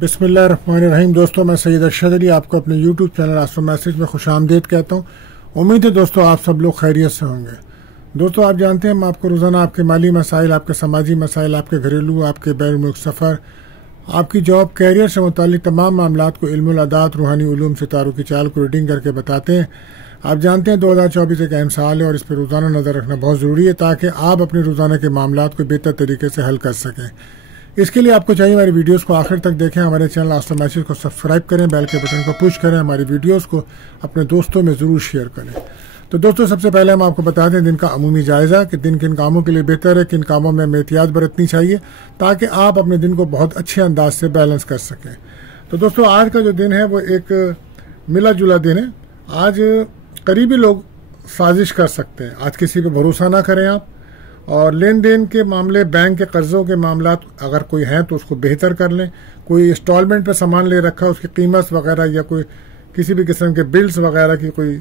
बिस्मिल्लाहिर्रहमानिर्रहीम। दोस्तों, मैं सैयद अरशद अली आपको अपने यूट्यूब चैनल आस्ट्रो मैसेज में खुशामदीद कहता हूँ। उम्मीद है दोस्तों आप सब लोग खैरियत से होंगे। दोस्तों, आप जानते हैं हम आपको रोज़ाना आपके माली मसाइल, आपके समाजी मसाइल, आपके घरेलू, आपके बैरून मुल्क सफ़र, आपकी जॉब, कैरियर से मुतालिक तमाम मामलात को इल्मुल अदात, रूहानी उलूम, सितारों की चाल को रीडिंग करके बताते हैं। आप जानते हैं 2024 एक अहम साल है और इस पर रोज़ाना नज़र रखना बहुत ज़रूरी है ताकि आप अपने रोज़ाना के मामलात को बेहतर तरीके से हल कर सकें। इसके लिए आपको चाहिए हमारी वीडियोस को आखिर तक देखें, हमारे चैनल आस्ट्रो मैसेज को सब्सक्राइब करें, बेल के बटन को पुश करें, हमारी वीडियोस को अपने दोस्तों में ज़रूर शेयर करें। तो दोस्तों, सबसे पहले हम आपको बता दें दिन का अमूमी जायज़ा कि दिन किन कामों के लिए बेहतर है, किन कामों में एहतियात बरतनी चाहिए ताकि आप अपने दिन को बहुत अच्छे अंदाज से बैलेंस कर सकें। तो दोस्तों, आज का जो दिन है वो एक मिला जुला दिन है। आज करीबी लोग साजिश कर सकते हैं। आज किसी पे भरोसा ना करें आप, और लेन देन के मामले, बैंक के कर्जों के मामलात अगर कोई हैं तो उसको बेहतर कर लें। कोई इंस्टॉलमेंट पे सामान ले रखा है, उसकी कीमत वगैरह या कोई किसी भी किस्म के बिल्स वगैरह की कोई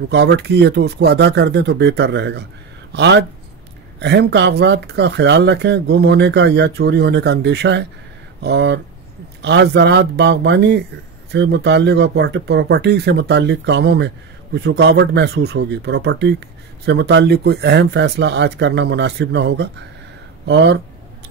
रुकावट की है तो उसको अदा कर दें तो बेहतर रहेगा। आज अहम कागजात का ख्याल रखें, गुम होने का या चोरी होने का अंदेशा है। और आज ज़राअत, बागबानी से मुताल्लिक और प्रॉपर्टी से मुताल्लिक कामों में कुछ रुकावट महसूस होगी। प्रॉपर्टी से मुताल्लिक कोई अहम फैसला आज करना मुनासिब ना होगा। और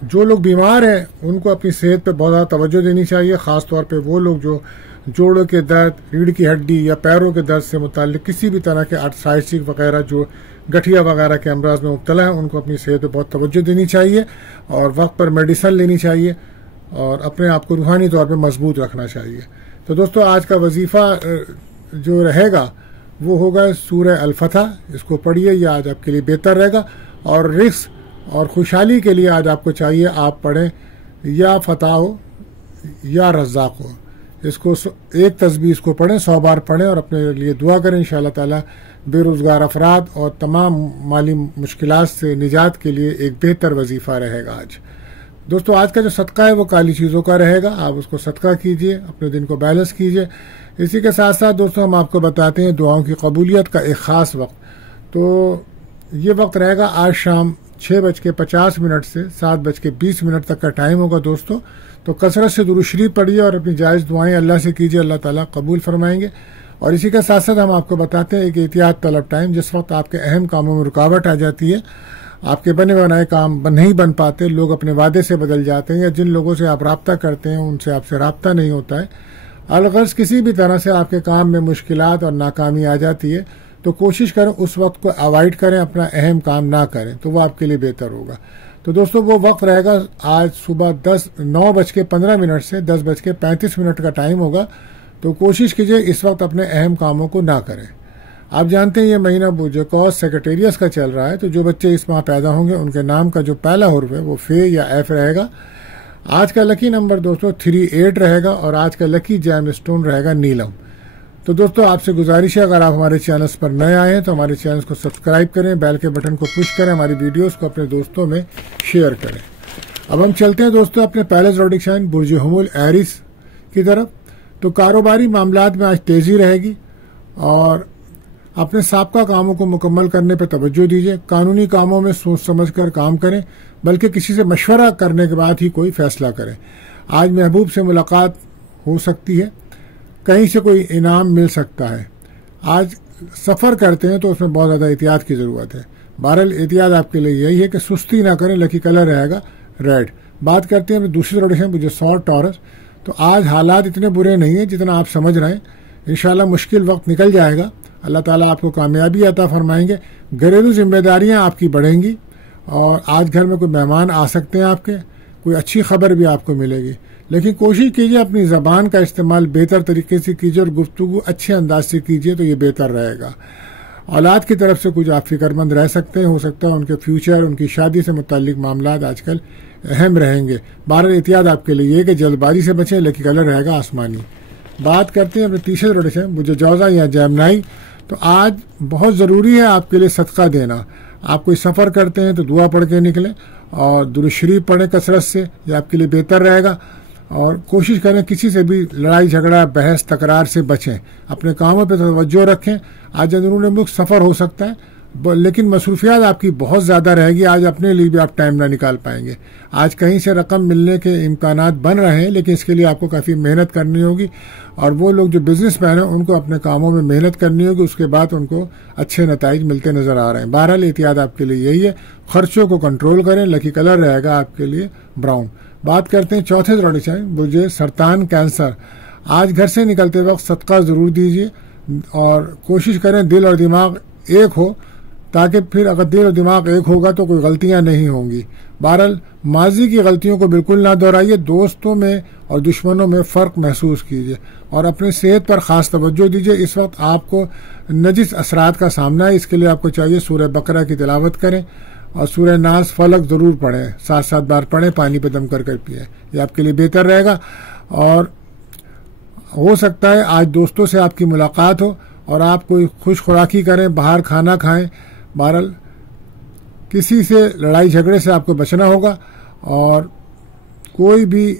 जो लोग बीमार हैं उनको अपनी सेहत पर बहुत ज़्यादा तवज्जो देनी चाहिए। ख़ास तौर पे वो लोग जो जोड़ों के दर्द, रीढ़ की हड्डी या पैरों के दर्द से मुताल्लिक किसी भी तरह के आर्थराइटिस वगैरह, जो गठिया वगैरह के अमराज में मुब्तला है, उनको अपनी सेहत पर बहुत तवज्जो देनी चाहिए और वक्त पर मेडिसिन लेनी चाहिए और अपने आप को रूहानी तौर पर मजबूत रखना चाहिए। तो दोस्तों, आज का वजीफ़ा जो रहेगा वो होगा सूरह अल-फतह। इसको पढ़िए, यह आज आपके लिए बेहतर रहेगा। और रिस्क और खुशहाली के लिए आज आपको चाहिए आप पढ़ें या फतह हो या रज़्ज़ाक़ हो। इसको एक तस्बीह इसको पढ़ें, 100 बार पढ़ें और अपने लिए दुआ करें। इंशाअल्लाह ताला बेरोज़गार अफराद और तमाम माली मुश्किलात से निजात के लिए एक बेहतर वजीफ़ा रहेगा आज। दोस्तों, आज का जो सदका है वो काली चीज़ों का रहेगा। आप उसको सदका कीजिए, अपने दिन को बैलेंस कीजिए। इसी के साथ साथ दोस्तों, हम आपको बताते हैं दुआओं की कबूलियत का एक ख़ास वक्त। तो ये वक्त रहेगा आज शाम 6:50 से 7:20 तक का टाइम होगा। दोस्तों, तो कसरत से दुरूद शरीफ पढ़िए और अपनी जायज़ दुआएं अल्लाह से कीजिए, अल्लाह ताला कबूल फरमाएंगे। और इसी के साथ साथ हम आपको बताते हैं एक एहतियात तलब टाइम, जिस वक्त आपके अहम कामों में रुकावट आ जाती है, आपके बने बनाए काम नहीं बन पाते, लोग अपने वादे से बदल जाते हैं या जिन लोगों से आप रब्ता करते हैं उनसे आपसे रब्ता नहीं होता है, अलगर्ज किसी भी तरह से आपके काम में मुश्किलात और नाकामी आ जाती है, तो कोशिश करें उस वक्त को अवॉइड करें, अपना अहम काम ना करें, तो वो आपके लिए बेहतर होगा। तो दोस्तों, वो वक्त रहेगा आज सुबह 9:15 से 10:35 का टाइम होगा। तो कोशिश कीजिए इस वक्त अपने अहम कामों को ना करें। आप जानते हैं ये महीना बुजकौस सेक्रेटेरियस का चल रहा है, तो जो बच्चे इस माह पैदा होंगे उनके नाम का जो पहला हुर्फ है वो फे या एफ रहेगा। आज का लकी नंबर दोस्तों 38 रहेगा और आज का लकी जैम स्टोन रहेगा नीलम। तो दोस्तों, आपसे गुजारिश है, अगर आप हमारे चैनल्स पर नए आए हैं तो हमारे चैनल को सब्सक्राइब करें, बेल के बटन को पुश करें, हमारी वीडियोस को अपने दोस्तों में शेयर करें। अब हम चलते हैं दोस्तों अपने पहले ज़ोडिक साइन बुर्ज हुमुल एरिस की तरफ। तो कारोबारी मामलात में आज तेज़ी रहेगी और अपने साबका कामों को मुकम्मल करने पर तवज्जो दीजिए। कानूनी कामों में सोच समझ कर काम करें, बल्कि किसी से मशवरा करने के बाद ही कोई फैसला करें। आज महबूब से मुलाकात हो सकती है, कहीं से कोई इनाम मिल सकता है। आज सफ़र करते हैं तो उसमें बहुत ज़्यादा एहतियात की ज़रूरत है। बहरहाल एहतियात आपके लिए यही है कि सुस्ती ना करें। लकी कलर रहेगा रेड। बात करते हैं दूसरी रोड से मुझे 100 टॉरस। तो आज हालात इतने बुरे नहीं है जितना आप समझ रहे हैं। इंशाल्लाह मुश्किल वक्त निकल जाएगा, अल्लाह ताला आपको कामयाबी अता फरमाएंगे। घरेलू जिम्मेदारियां आपकी बढ़ेंगी और आज घर में कोई मेहमान आ सकते हैं आपके, कोई अच्छी खबर भी आपको मिलेगी। लेकिन कोशिश कीजिए अपनी ज़बान का इस्तेमाल बेहतर तरीके से कीजिए और गुफ्तगू अच्छे अंदाज से कीजिए, तो ये बेहतर रहेगा। औलाद की तरफ से कुछ आप फिक्रमंद रह सकते हैं, हो सकता है उनके फ्यूचर, उनकी शादी से मुताल्लिक मामलात आजकल अहम रहेंगे। बहरहाल एहतियात आपके लिए ये कि जल्दबाजी से बचें। लकी कलर रहेगा आसमानी। बात करते हैं अपने तीसरे रोड से मुझे जौजा या जैमनाई। तो आज बहुत ज़रूरी है आपके लिए सदका देना। आप कोई सफ़र करते हैं तो दुआ पढ़ के निकलें और दुरूद शरीफ पढ़ें कसरत से, यह आपके लिए बेहतर रहेगा। और कोशिश करें किसी से भी लड़ाई झगड़ा, बहस, तकरार से बचें। अपने कामों पर तवज्जो रखें। आज अंदरूनी मुल्क सफ़र हो सकता है लेकिन मसरूफियात आपकी बहुत ज़्यादा रहेगी। आज अपने लिए भी आप टाइम ना निकाल पाएंगे। आज कहीं से रकम मिलने के इम्कानात बन रहे हैं, लेकिन इसके लिए आपको काफ़ी मेहनत करनी होगी। और वो लोग जो बिजनेसमैन हैं उनको अपने कामों में मेहनत करनी होगी, उसके बाद उनको अच्छे नताइज मिलते नज़र आ रहे हैं। बहरहाल एहतियात आपके लिए यही है, खर्चों को कंट्रोल करें। लकी कलर रहेगा आपके लिए ब्राउन। बात करते हैं चौथे ज़रूरी चाहिए मुझे सरतान कैंसर। आज घर से निकलते वक्त सदका ज़रूर दीजिए और कोशिश करें दिल और दिमाग एक हो, ताकि फिर अगर दिल और दिमाग एक होगा तो कोई गलतियां नहीं होंगी। बहरहाल माजी की गलतियों को बिल्कुल ना दोहराइए। दोस्तों में और दुश्मनों में फ़र्क महसूस कीजिए और अपनी सेहत पर ख़ास तवज्जो दीजिए। इस वक्त आपको नजिस असरात का सामना है, इसके लिए आपको चाहिए सूरह बकरा की तिलावत करें और सूरह नास फलक ज़रूर पढ़ें, 7-7 बार पढ़ें, पानी पे दम कर पिए, ये आपके लिए बेहतर रहेगा। और हो सकता है आज दोस्तों से आपकी मुलाकात हो और आप कोई खुश खुराकी करें, बाहर खाना खाएं। बहरहाल किसी से लड़ाई झगड़े से आपको बचना होगा और कोई भी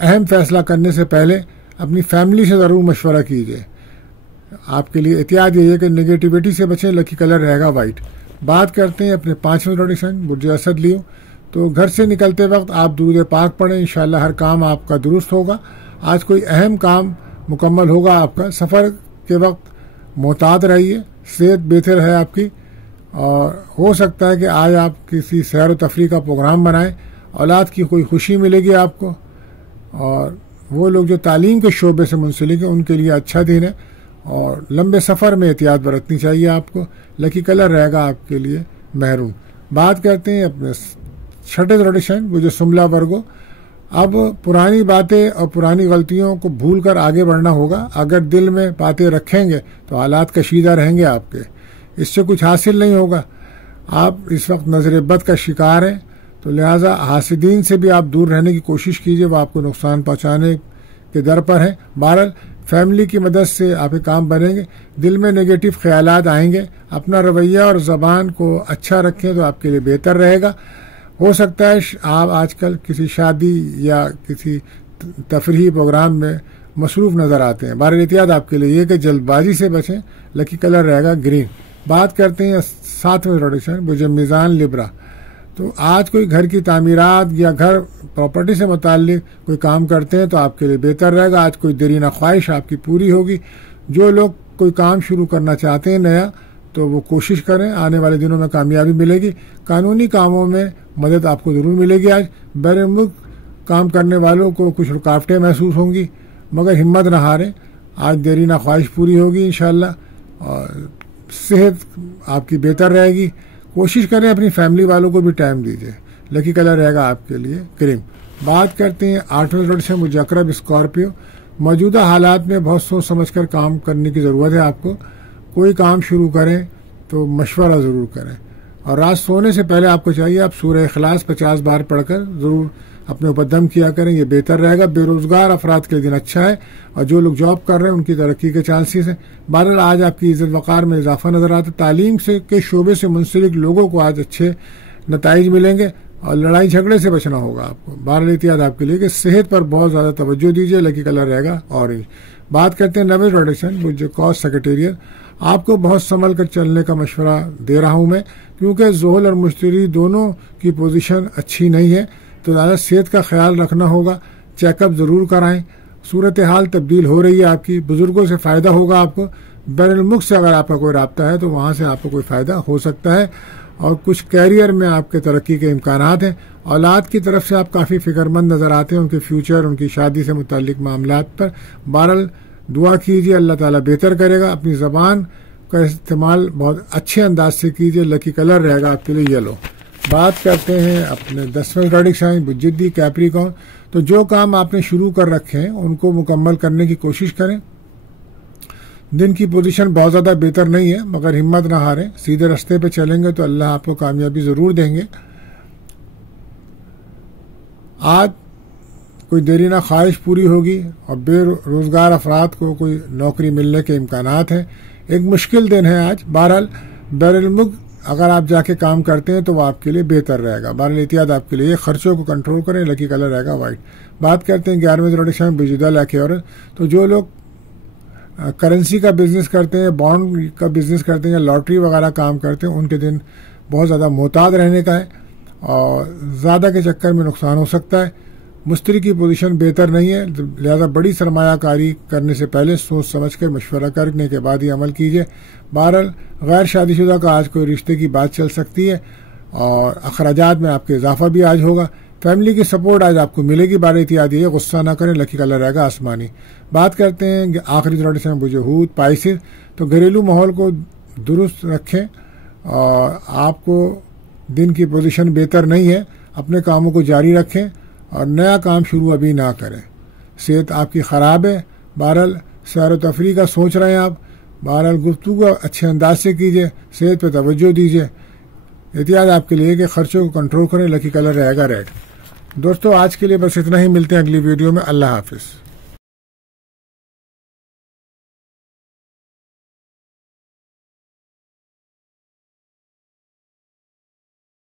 अहम फैसला करने से पहले अपनी फैमिली से ज़रूर मशवरा कीजिए। आपके लिए एहतियात ये है कि नेगेटिविटी से बचें। लकी कलर रहेगा वाइट। बात करते हैं अपने 5वें प्रोडिक्शन बुर्ज असद लियो। तो घर से निकलते वक्त आप दुरूद पाक पढ़ें, इंशाअल्लाह हर काम आपका दुरुस्त होगा। आज कोई अहम काम मुकम्मल होगा आपका। सफ़र के वक्त मोहतात रहिए, सेहत बेहतर है आपकी और हो सकता है कि आज आप किसी सैर व तफरीह का प्रोग्राम बनाएं। औलाद की कोई खुशी मिलेगी आपको और वो लोग जो तालीम के शोबे से मुंसलिक हैं उनके लिए अच्छा दिन है और लंबे सफ़र में एहतियात बरतनी चाहिए आपको। लकी कलर रहेगा आपके लिए महरून। बात करते हैं अपने 6ठे ट्रेडिशन वो जो सुमला वर्गो। अब पुरानी बातें और पुरानी गलतियों को भूलकर आगे बढ़ना होगा। अगर दिल में बातें रखेंगे तो हालात कशीदा रहेंगे आपके, इससे कुछ हासिल नहीं होगा। आप इस वक्त नजर बद का शिकार हैं, तो लिहाजा हासिदीन से भी आप दूर रहने की कोशिश कीजिए, वो आपको नुकसान पहुंचाने के दर पर हैं। बहरहाल फैमिली की मदद से आपके काम बनेंगे। दिल में नेगेटिव ख्यालात आएंगे, अपना रवैया और ज़बान को अच्छा रखें तो आपके लिए बेहतर रहेगा। हो सकता है आप आजकल किसी शादी या किसी तफरीही प्रोग्राम में मसरूफ़ नज़र आते हैं। बहरहाल एहतियात आपके लिए ये कि जल्दबाजी से बचें। लकी कलर रहेगा ग्रीन। बात करते हैं 7वें प्रोडिक्शन मुझे मीज़ान लिब्रा। तो आज कोई घर की तामीरात या घर प्रॉपर्टी से मुताल्लिक कोई काम करते हैं तो आपके लिए बेहतर रहेगा। आज कोई देरीना ख्वाहिश आपकी पूरी होगी। जो लोग कोई काम शुरू करना चाहते हैं नया तो वो कोशिश करें, आने वाले दिनों में कामयाबी मिलेगी। कानूनी कामों में मदद आपको ज़रूर मिलेगी। आज बैरून मुल्क काम करने वालों को कुछ रुकावटें महसूस होंगी, मगर हिम्मत न हारें। आज देरीना ख्वाहिश पूरी होगी इंशाअल्लाह और सेहत आपकी बेहतर रहेगी। कोशिश करें अपनी फैमिली वालों को भी टाइम दीजिए। लकी कलर रहेगा आपके लिए क्रीम। बात करते हैं 8वें रोड से मुझे अकरब स्कॉर्पियो। मौजूदा हालात में बहुत सोच समझ कर काम करने की ज़रूरत है आपको। कोई काम शुरू करें तो मशवरा ज़रूर करें और रात सोने से पहले आपको चाहिए आप सूरह इखलास 50 बार पढ़कर ज़रूर अपने ऊपर दम किया करें, ये बेहतर रहेगा। बेरोज़गार अफराद के लिए दिन अच्छा है और जो लोग जॉब कर रहे हैं उनकी तरक्की के चांसेस हैं। बहरहाल आज आपकी इज़्ज़त वक़ार में इजाफा नज़र आता है। तालीम से के शोबे से मुंसलिक लोगों को आज अच्छे नताइज मिलेंगे और लड़ाई झगड़े से बचना होगा आपको। बहरहाल एहतियात आपके लिए कि सेहत पर बहुत ज़्यादा तवज्जो दीजिए। लकी कलर रहेगा ऑरेंज। बात करते हैं 9वें प्रोडिक्शन मुझे कॉस्ट सेक्रेटेरियल। आपको बहुत संभल कर चलने का मशवरा दे रहा हूं मैं, क्योंकि ज़ोहल और मुश्तरी दोनों की पोजीशन अच्छी नहीं है, तो ज़्यादा सेहत का ख्याल रखना होगा। चेकअप ज़रूर कराएं। सूरत हाल तब्दील हो रही है आपकी, बुजुर्गों से फ़ायदा होगा आपको। बैरून मुल्क से अगर आपका कोई राब्ता है तो वहाँ से आपको कोई फ़ायदा हो सकता है और कुछ कैरियर में आपके तरक्की के इम्कानात हैं। औलाद की तरफ से आप काफ़ी फ़िक्रमंद नज़र आते हैं, उनके फ्यूचर, उनकी शादी से मुताल्लिक मामलात पर। बहरहाल दुआ कीजिए, अल्लाह ताला बेहतर करेगा। अपनी ज़बान का इस्तेमाल बहुत अच्छे अंदाज से कीजिए। लकी कलर रहेगा आपके लिए येलो। बात करते हैं अपने 10वें प्रेडिक्शन बुज्जिद्दी कैप्रिकॉर्न। तो जो काम आपने शुरू कर रखे हैं उनको मुकम्मल करने की कोशिश करें। दिन की पोजीशन बहुत ज़्यादा बेहतर नहीं है, मगर हिम्मत ना हारें। सीधे रास्ते पे चलेंगे तो अल्लाह आपको कामयाबी ज़रूर देंगे। आज कोई देरीना ख्वाहिश पूरी होगी और बेरोज़गार अफराद को कोई नौकरी मिलने के इम्कानात हैं। एक मुश्किल दिन है आज। बहरहाल बैरून मुल्क अगर आप जाके काम करते हैं तो वो आपके लिए बेहतर रहेगा। बहरहाल एहतियात आपके लिए खर्चों को कंट्रोल करें। लकी कलर रहेगा वाइट। बात करते हैं 11वें प्रोडिक्शन बिजुदा लाके और। तो जो लोग करेंसी का बिजनेस करते हैं, बॉन्ड का बिजनेस करते हैं या लॉटरी वगैरह काम करते हैं, उनके दिन बहुत ज़्यादा मोहतात रहने का है और ज़्यादा के चक्कर में नुकसान हो सकता है। मुश्तरी की पोजीशन बेहतर नहीं है, लिहाजा बड़ी सरमायाकारी करने से पहले सोच समझ कर मशवरा करने के बाद ही अमल कीजिए। बहरहाल गैर शादीशुदा का आज कोई रिश्ते की बात चल सकती है और अखराजात में आपके इजाफा भी आज होगा। फैमिली की सपोर्ट आज आपको मिलेगी। बारिश याद है, गुस्सा ना करें, लकी कलर रहेगा आसमानी। बात करते हैं आखिरी थोड़े बुजहूद पाइसिस, तो घरेलू माहौल को दुरुस्त रखें और आपको दिन की पोजीशन बेहतर नहीं है, अपने कामों को जारी रखें और नया काम शुरू अभी ना करें। सेहत आपकी ख़राब है, बहरहाल सैर व तफरी का सोच रहे हैं आप, बहरहाल गुफ्तगू अच्छे अंदाज से कीजिए, सेहत पे तवज्जो दीजिए। एहतियात आपके लिए कि खर्चों को कंट्रोल करें, लकी कलर रहेगा रेड। दोस्तों आज के लिए बस इतना ही, मिलते हैं अगली वीडियो में। अल्लाह हाफिज़।